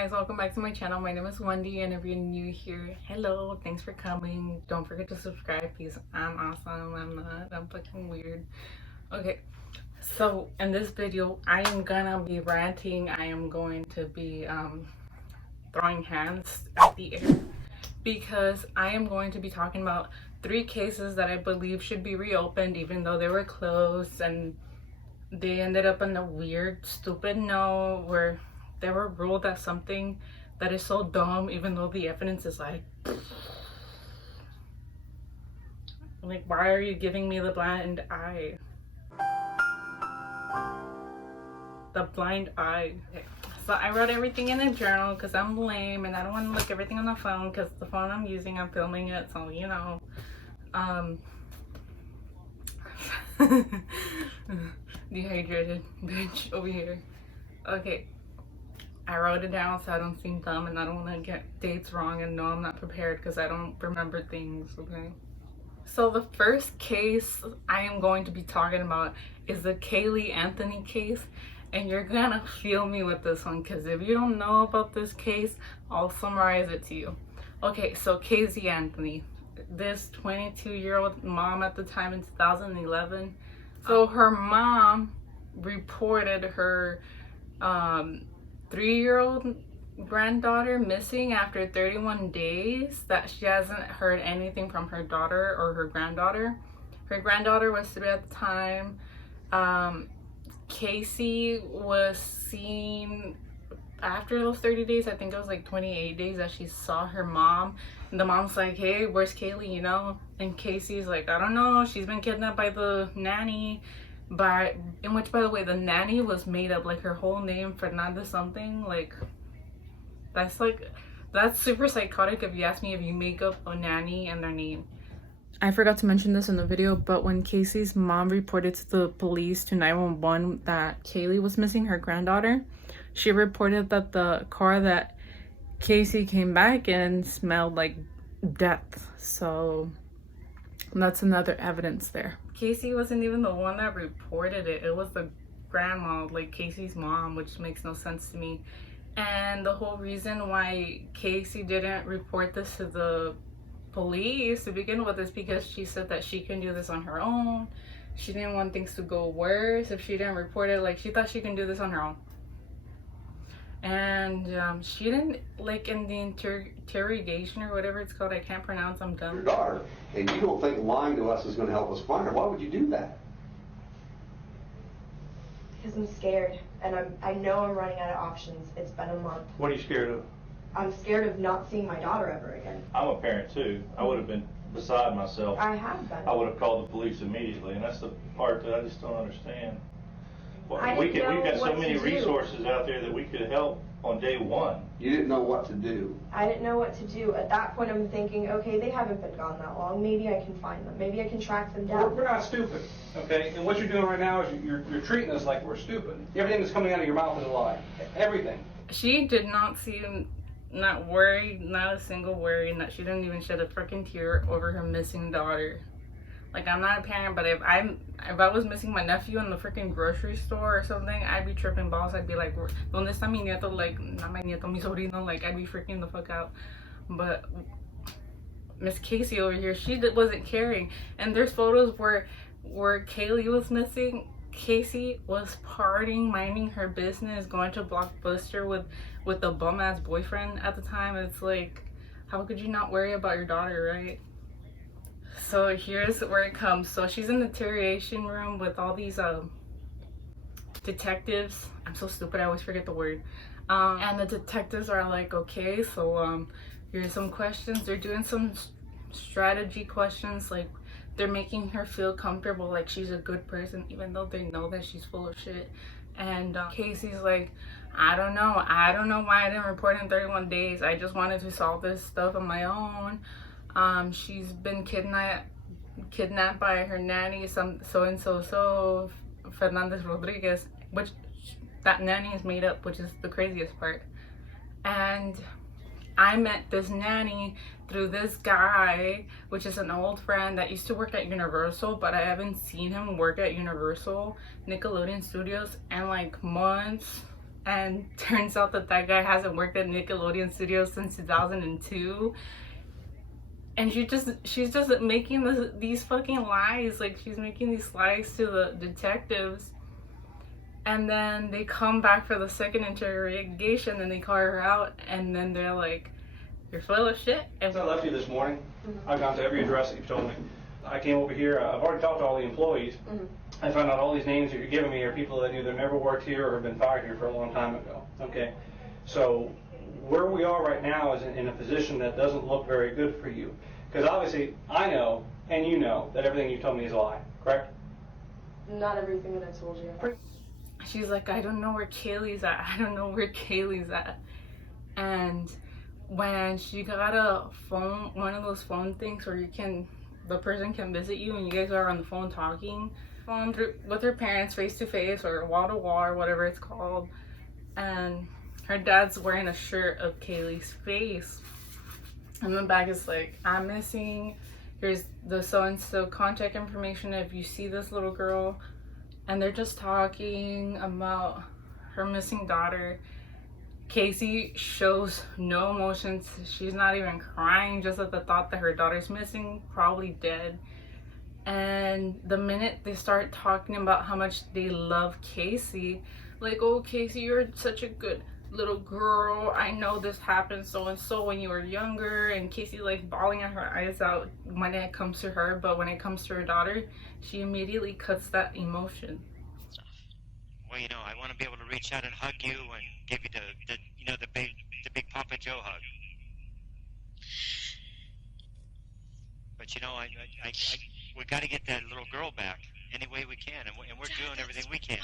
guys, welcome back to my channel. My name is Wendy, and if you're new here, hello, thanks for coming. Don't forget to subscribe, please. I'm awesome. I'm fucking weird. Okay, so in this video I am gonna be ranting. I am going to be throwing hands at the air because I am going to be talking about 3 cases that I believe should be reopened even though they were closed, and they ended up in a weird stupid no where they were ruled as something that is so dumb even though the evidence is like why are you giving me the blind eye? The blind eye. Okay. So I wrote everything in a journal because I'm lame and I don't want to look everything on the phone because the phone I'm using, I'm filming it, so you know. Dehydrated bitch over here. Okay, I wrote it down so I don't seem dumb and I don't want to get dates wrong and know I'm not prepared because I don't remember things. Okay, so the first case I am going to be talking about is the Kaylee Anthony case, and you're gonna feel me with this one because if you don't know about this case, I'll summarize it to you. Okay, so Kaylee Anthony, this 22-year-old mom at the time in 2011. So her mom reported her 3-year-old granddaughter missing after 31 days, that she hasn't heard anything from her daughter or her granddaughter. Her granddaughter was 3 at the time. Casey was seen after those 30 days. I think it was like 28 days that she saw her mom. And the mom's like, hey, where's Kaylee, you know? And Casey's like, I don't know, she's been kidnapped by the nanny. In which, by the way, the nanny was made up, like her whole name, Fernanda something. Like, that's super psychotic if you ask me, if you make up a nanny and their name. I forgot to mention this in the video, but when Casey's mom reported to the police, to 911, that Kaylee was missing her granddaughter, she reported that the car that Casey came back in smelled like death. So that's another evidence there. Casey wasn't even the one that reported it. It was the grandma, like Casey's mom, which makes no sense to me. And the whole reason why Casey didn't report this to the police to begin with is because she said that she can do this on her own. She didn't want things to go worse if she didn't report it. Like, she thought she can do this on her own. And she didn't, like, in the interrogation or whatever it's called, I can't pronounce, I'm dumb. Your daughter, and you don't think lying to us is going to help us find her. Why would you do that? Because I'm scared, and I know I'm running out of options. It's been a month. What are you scared of? I'm scared of not seeing my daughter ever again. I'm a parent too. I would have been beside myself. I have been. I would have called the police immediately, and that's the part that I just don't understand. Well, I didn't know we've got so what many to do. resources out there that we could help on day one. You didn't know what to do. I didn't know what to do. At that point, I'm thinking, okay, they haven't been gone that long. Maybe I can find them. Maybe I can track them down. We're not stupid, okay? And what you're doing right now is you're treating us like we're stupid. Everything that's coming out of your mouth is a lie. Everything. She did not seem not worried, not a single worry, and that she didn't even shed a freaking tear over her missing daughter. Like, I'm not a parent, but if I was missing my nephew in the freaking grocery store or something, I'd be tripping balls. I'd be like, ¿Dónde está mi nieto? Like, not my nieto, mi sobrino. Like, I'd be freaking the fuck out. But Miss Casey over here, she wasn't caring. And there's photos where Kaylee was missing. Casey was partying, minding her business, going to Blockbuster with a bum-ass boyfriend at the time. It's like, how could you not worry about your daughter, right? So here's where it comes. So she's in the interrogation room with all these detectives. I'm so stupid, I always forget the word. And the detectives are like, okay, so here's some questions. They're doing some strategy questions, like they're making her feel comfortable, like she's a good person, even though they know that she's full of shit. And Casey's like, I don't know why I didn't report in 31 days. I just wanted to solve this stuff on my own. She's been kidnapped by her nanny, so Fernandez Rodriguez, which that nanny is made up, which is the craziest part. And I met this nanny through this guy, which is an old friend that used to work at Universal, but I haven't seen him work at Universal Nickelodeon Studios in like months. and turns out that that guy hasn't worked at Nickelodeon Studios since 2002. And she's just making these fucking lies. Like, she's making these lies to the detectives. And then they come back for the second interrogation and they call her out, and then they're like, you're full of shit. And Since I left you this morning, I've gone to every address that you've told me. I came over here, I've already talked to all the employees. I found out all these names that you're giving me are people that either never worked here or have been fired here for a long time ago. Okay, so where we are right now is in a position that doesn't look very good for you. Because obviously, I know, and you know, that everything you told me is a lie, correct? Not everything that I told you. she's like, I don't know where Kaylee's at. I don't know where Kaylee's at. And when she got a phone, one of those phone things where the person can visit you and you guys are on the phone talking, with her parents face to face or wall to wall or whatever it's called, and her dad's wearing a shirt of Kaylee's face, and the back is like, I'm missing, here's the so-and-so contact information if you see this little girl. And they're just talking about her missing daughter. Casey shows no emotions. She's not even crying, just at the thought that her daughter's missing, probably dead. And the minute they start talking about how much they love Casey, like, oh, Casey, you're such a good little girl. I know this happened so-and-so when you were younger. And Casey, like, bawling at her eyes out when it comes to her, but when it comes to her daughter, she immediately cuts that emotion. Well, you know, I want to be able to reach out and hug you and give you the big Papa Joe hug. But you know, we got to get that little girl back any way we can, and we're doing everything we can.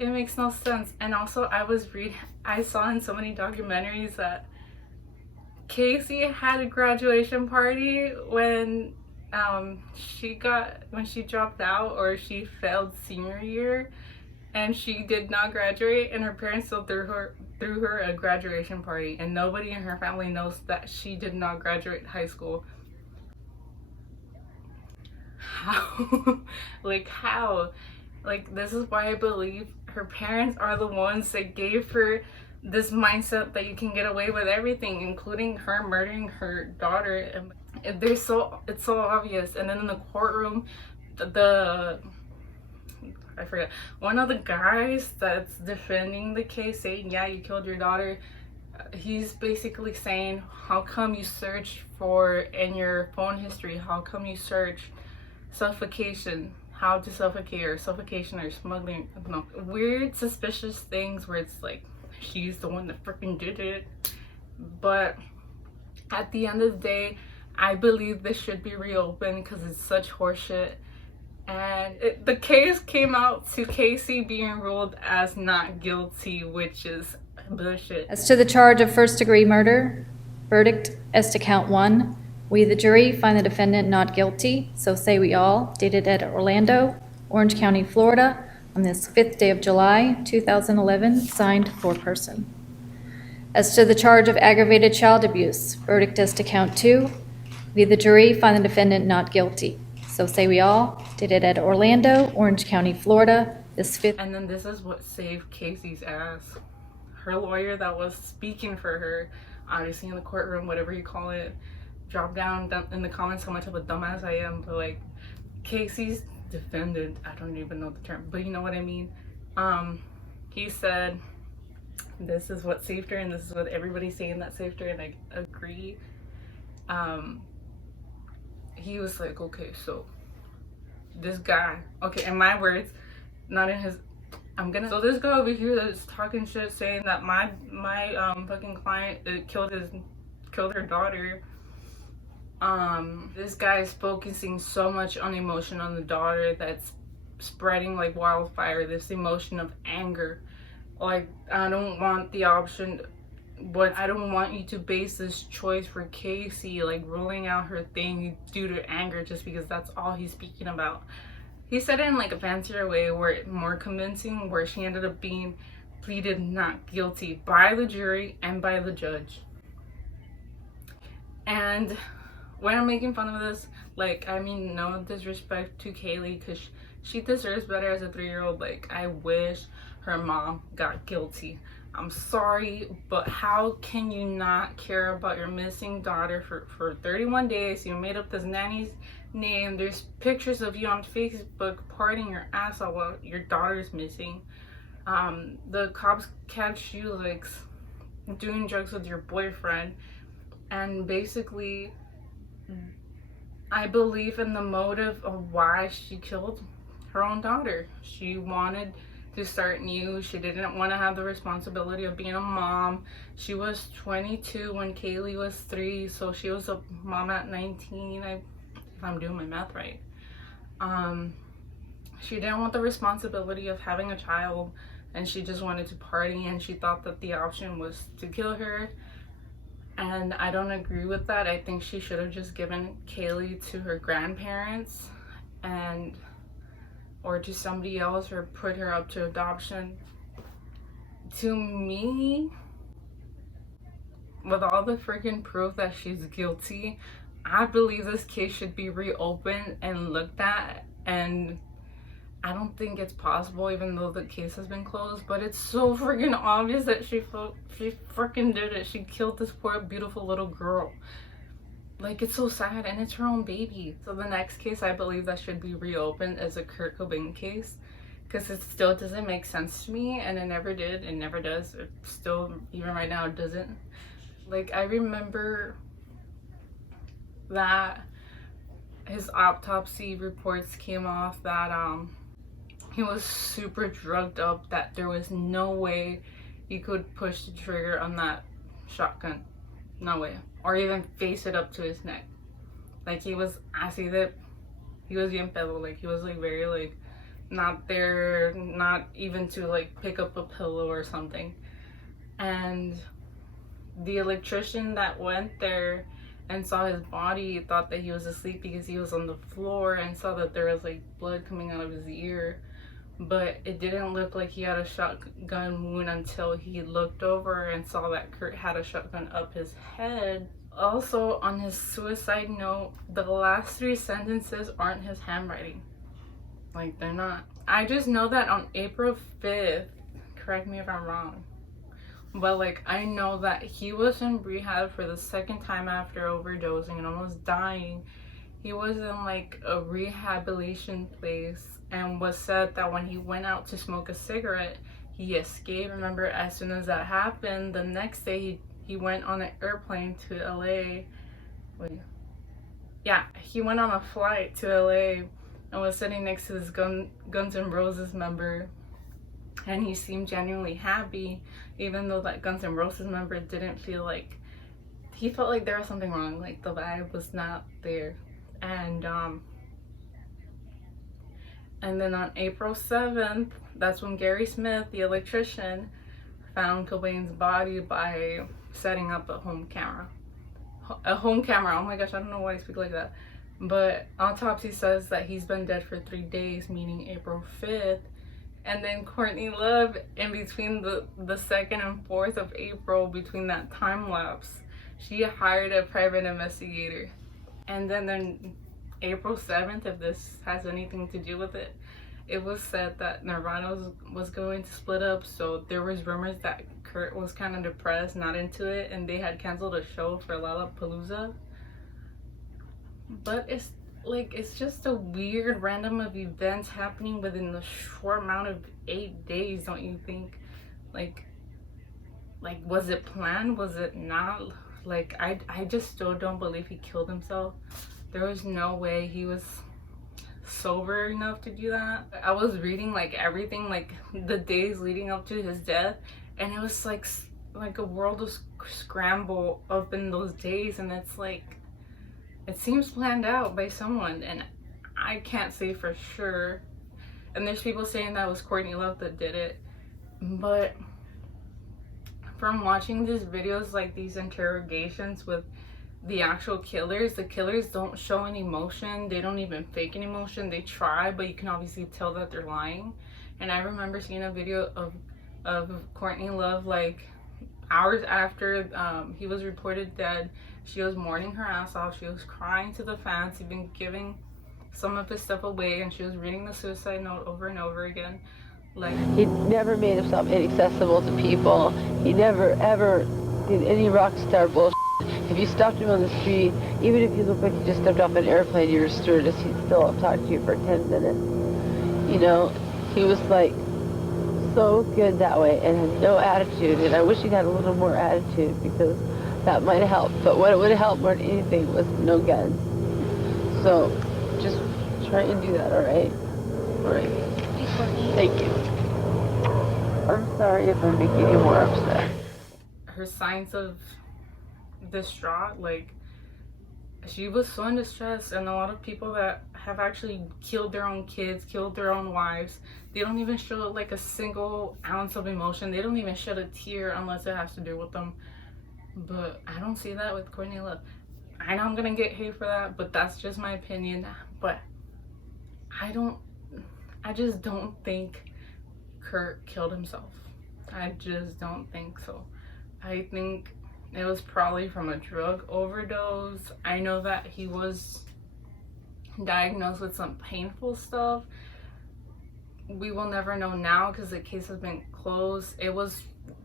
It makes no sense. And also, I saw in so many documentaries that Casey had a graduation party when she dropped out, or she failed senior year, and she did not graduate, and her parents still threw her a graduation party, and nobody in her family knows that she did not graduate high school. How? Like, how? Like, this is why I believe her parents are the ones that gave her this mindset that you can get away with everything, including her murdering her daughter. And it's so obvious. And then in the courtroom, I forget, one of the guys that's defending the case saying, yeah, you killed your daughter, he's basically saying, how come you search for in your phone history, how come you search suffocation, how to suffocate, or suffocation, or smuggling, no, weird suspicious things where it's like, she's the one that freaking did it. But at the end of the day, I believe this should be reopened because it's such horseshit. And the case came out to Casey being ruled as not guilty, which is bullshit. As to the charge of first-degree murder, verdict as to count 1. We, the jury, find the defendant not guilty, so say we all, dated at Orlando, Orange County, Florida, on this 5th day of July, 2011, signed foreperson. As to the charge of aggravated child abuse, verdict as to count 2. We, the jury, find the defendant not guilty, so say we all, dated at Orlando, Orange County, Florida, this 5th. And then this is what saved Casey's ass. Her lawyer that was speaking for her, obviously in the courtroom, whatever you call it, drop down in the comments how much of a dumbass I am, but like, Casey's defendant, I don't even know the term, but you know what I mean. He said this is what saved her, and this is what everybody's saying that saved her, and I agree. He was like, okay, so this guy, okay, in my words, not in his, so this guy over here that's talking shit, saying that my fucking client killed her daughter. This guy is focusing so much on emotion on the daughter that's spreading like wildfire, this emotion of anger. Like, I don't want the option, but I don't want you to base this choice for Casey, like ruling out her thing due to anger, just because that's all he's speaking about. He said it in like a fancier way, where more convincing, where she ended up being pleaded not guilty by the jury and by the judge. And when I'm making fun of this, like, I mean, no disrespect to Kaylee, because she deserves better as a 3-year-old. Like, I wish her mom got guilty. I'm sorry, but how can you not care about your missing daughter for 31 days? You made up this nanny's name. There's pictures of you on Facebook partying your ass off while your daughter's missing. The cops catch you like doing drugs with your boyfriend, and basically I believe in the motive of why she killed her own daughter. She wanted to start new. She didn't want to have the responsibility of being a mom. She was 22 when Kaylee was 3, so she was a mom at 19, if I'm doing my math right. She didn't want the responsibility of having a child, and she just wanted to party, and she thought that the option was to kill her. And I don't agree with that. I think she should have just given Kaylee to her grandparents or to somebody else, or put her up to adoption. To me, with all the freaking proof that she's guilty, I believe this case should be reopened and looked at. And I don't think it's possible, even though the case has been closed, but it's so freaking obvious that she freaking did it. She killed this poor beautiful little girl. Like, it's so sad, and it's her own baby. So the next case I believe that should be reopened is a Kurt Cobain case, because it still doesn't make sense to me, and it never did, it never does. It still, even right now, it doesn't. Like, I remember that his autopsy reports came off that he was super drugged up, that there was no way he could push the trigger on that shotgun. No way. Or even face it up to his neck. Like, he was así de, he was bien pedo. Like, he was like very like not there, not even to like pick up a pillow or something. And the electrician that went there and saw his body thought that he was asleep because he was on the floor, and saw that there was like blood coming out of his ear. But it didn't look like he had a shotgun wound until he looked over and saw that Kurt had a shotgun up his head. Also, on his suicide note, the last 3 sentences aren't his handwriting. Like, they're not. I just know that on April 5th, correct me if I'm wrong, but like, I know that he was in rehab for the 2nd time after overdosing and almost dying. He was in like a rehabilitation place, and was said that when he went out to smoke a cigarette, he escaped. Remember, as soon as that happened, the next day he went on an airplane to LA. He went on a flight to LA and was sitting next to this Guns N' Roses member, and he seemed genuinely happy, even though that Guns N' Roses member didn't feel like, he felt like there was something wrong, like the vibe was not there. And then on April 7th, that's when Gary Smith, the electrician, found Cobain's body by setting up a home camera. Oh my gosh, I don't know why I speak like that. But autopsy says that he's been dead for 3 days, meaning April 5th. And then Courtney Love, in between the 2nd and 4th of April, between that time lapse, she hired a private investigator. And then April 7th, if this has anything to do with it, it was said that Nirvana was going to split up, so there was rumors that Kurt was kind of depressed, not into it, and they had canceled a show for Lollapalooza. But it's like, it's just a weird random of events happening within the short amount of 8 days, don't you think? Like was it planned? Was it not? Like, I just still don't believe he killed himself. There was no way he was sober enough to do that. I was reading like everything, like the days leading up to his death, and it was like a world of scramble up in those days, and it's like, it seems planned out by someone, and I can't say for sure. And there's people saying that was Courtney Love that did it, but from watching these videos, like these interrogations with the actual killers, the killers don't show any emotion. They don't even fake an emotion. They try, but you can obviously tell that they're lying. And I remember seeing a video of Courtney Love, like hours after he was reported dead. She was mourning her ass off. She was crying to the fans. He'd been giving some of his stuff away, and she was reading the suicide note over and over again. Like, he never made himself inaccessible to people. He never ever did any rock star bullshit. If you stopped him on the street, even if you looked like you just stepped off an airplane, you're a stewardess, he'd still talk to you for 10 minutes. You know, he was like so good that way and had no attitude. And I wish he'd had a little more attitude because that might have helped. But what it would have helped more than anything was no guns. So just try and do that, all right? All right. Thank you. I'm sorry if I'm making you more upset. her signs of distraught, like, she was so in distress. And a lot of people that have actually killed their own kids, killed their own wives, they don't even show like a single ounce of emotion. They don't even shed a tear unless it has to do with them. But I don't see that with Courtney Love. I know I'm gonna get hate for that, but that's just my opinion. But I just don't think Kurt killed himself. I just don't think so. I think it was probably from a drug overdose. I know that he was diagnosed with some painful stuff. We will never know now because the case has been closed.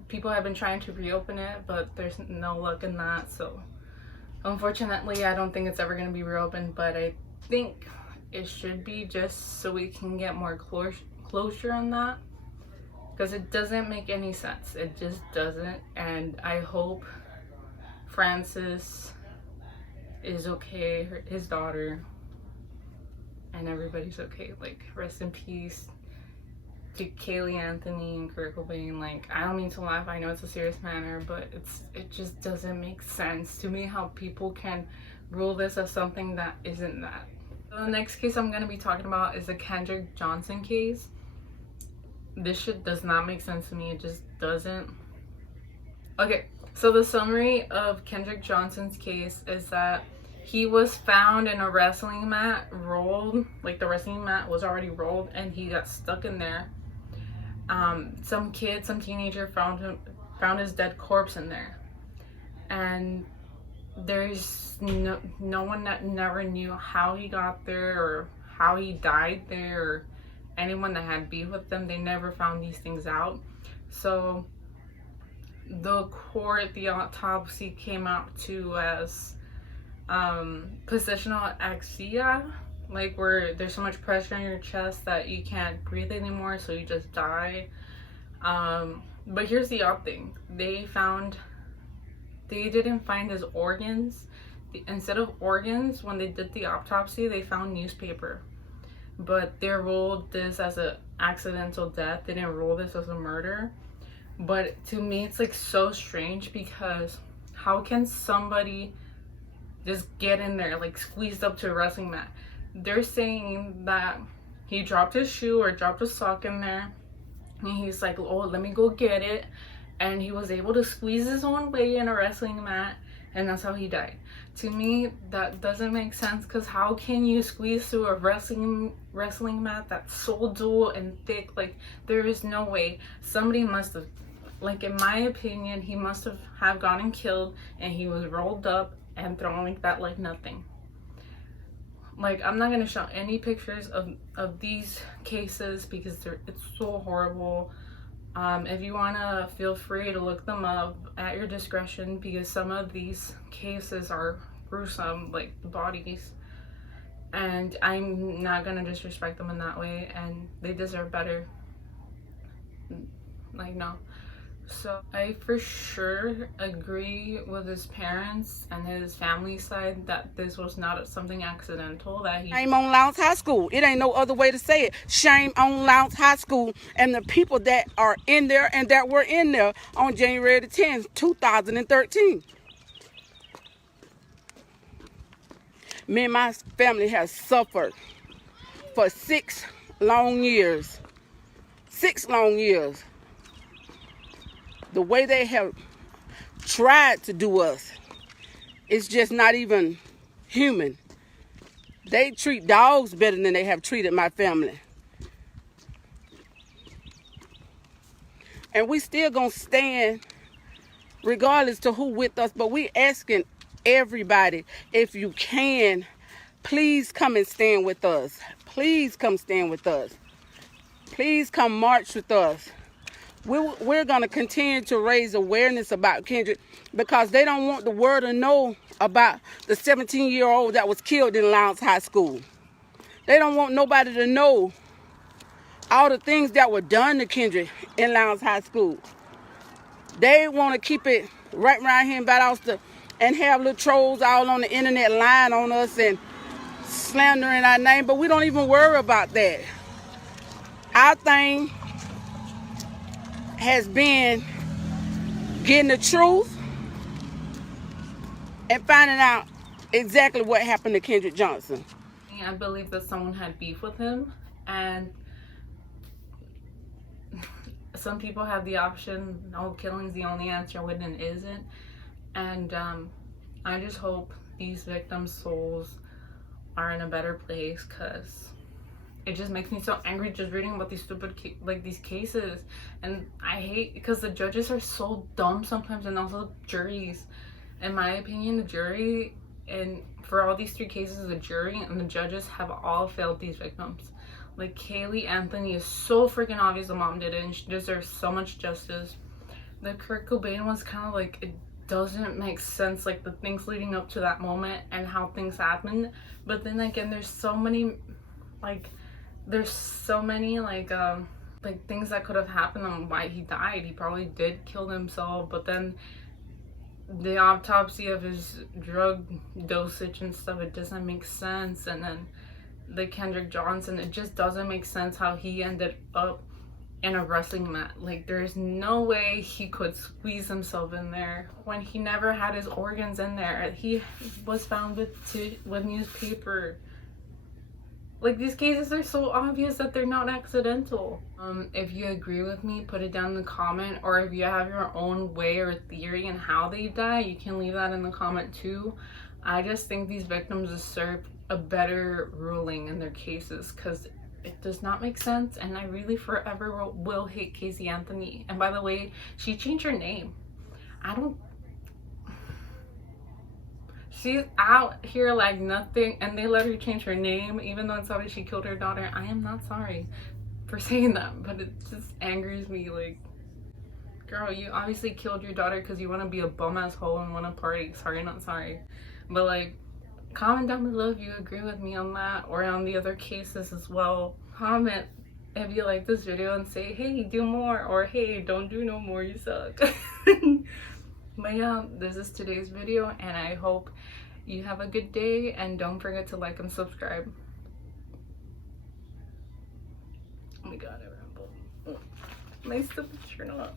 People have been trying to reopen it, but there's no luck in that. So unfortunately, I don't think it's ever going to be reopened, but I think it should be, just so we can get more closure on that, because it doesn't make any sense. It just doesn't. And I hope Francis is okay, his daughter, and everybody's okay. Like, rest in peace to Kaylee Anthony and Kurt Cobain. Like, I don't mean to laugh, I know it's a serious matter, but it just doesn't make sense to me how people can rule this as something that isn't that. So the next case I'm going to be talking about is the Kendrick Johnson case. This shit does not make sense to me. It just doesn't. Okay, so the summary of Kendrick Johnson's case is that he was found in a wrestling mat, rolled, like the wrestling mat was already rolled, and he got stuck in there. Some teenager found his dead corpse in there, and there's no one that never knew how he got there or how he died there, or anyone that had beef with them. They never found these things out. So the autopsy came out to as positional asphyxia, like where there's so much pressure in your chest that you can't breathe anymore, so you just die. But here's the odd thing: they didn't find his organs. Instead of organs, when they did the autopsy, they found newspaper. But they ruled this as an accidental death. They didn't rule this as a murder. But to me, it's like so strange, because how can somebody just get in there, like squeezed up to a wrestling mat? They're saying that he dropped his shoe or dropped a sock in there, and he's like, oh, let me go get it. And he was able to squeeze his own way in a wrestling mat, and that's how he died. To me, that doesn't make sense, because how can you squeeze through a wrestling mat that's so dull and thick? Like, there is no way. Somebody must have, like, in my opinion, he must have gotten killed, and he was rolled up and thrown like that, like nothing. Like, I'm not gonna show any pictures of these cases because it's so horrible. If you wanna, feel free to look them up at your discretion, because some of these cases are gruesome, like the bodies, and I'm not gonna disrespect them in that way, and they deserve better. Like, no. So I for sure agree with his parents and his family side that this was not something accidental, that he... Shame on Lowndes High School. It ain't no other way to say it. Shame on Lowndes High School and the people that are in there and that were in there on January the 10th, 2013. Me and my family has suffered for 6 long years. 6 long years. The way they have tried to do us is just not even human. They treat dogs better than they have treated my family. And we still gonna stand regardless to who with us, but we asking everybody, if you can, please come and stand with us. Please come stand with us. Please come march with us. We're going to continue to raise awareness about Kendrick because they don't want the world to know about the 17-year-old that was killed in Lowndes High School. They don't want nobody to know all the things that were done to Kendrick in Lowndes High School. They want to keep it right around here in Valdosta and have little trolls all on the internet lying on us and slandering our name, but we don't even worry about that. Our thing has been getting the truth and finding out exactly what happened to Kendrick Johnson. I believe that someone had beef with him, and some people have the option, no, killing's the only answer when it isn't. And I just hope these victims' souls are in a better place, because it just makes me so angry just reading about these stupid these cases. And I hate because the judges are so dumb sometimes, and also juries. In my opinion, the jury, and for all these 3 cases, the jury and the judges have all failed these victims. Like, Kaylee Anthony is so freaking obvious the mom did it, and she deserves so much justice. The Kurt Cobain one's kind of like, it doesn't make sense, like the things leading up to that moment and how things happened. But then again, there's so many things that could have happened on why he died. He probably did kill himself, but then the autopsy of his drug dosage and stuff, it doesn't make sense. And then the Kendrick Johnson, it just doesn't make sense how he ended up in a wrestling mat. Like, there's no way he could squeeze himself in there when he never had his organs in there. He was found with newspaper. Like, these cases are so obvious that they're not accidental. If you agree with me, put it down in the comment, or if you have your own way or theory on how they die, you can leave that in the comment too. I just think these victims deserve a better ruling in their cases, because it does not make sense, and I really forever will hate Casey Anthony. And by the way, she changed her name. She's out here like nothing, and they let her change her name even though it's obvious she killed her daughter. I am not sorry for saying that, but it just angers me. Like, girl, you obviously killed your daughter because you want to be a bum ass hole and want to party. Sorry, not sorry. But like, comment down below if you agree with me on that, or on the other cases as well. Comment if you like this video and say, hey, do more, or hey, don't do no more, you suck. But yeah, this is today's video, and I hope you have a good day, and don't forget to like and subscribe. Oh my god, I rambled. My stupid shirt up.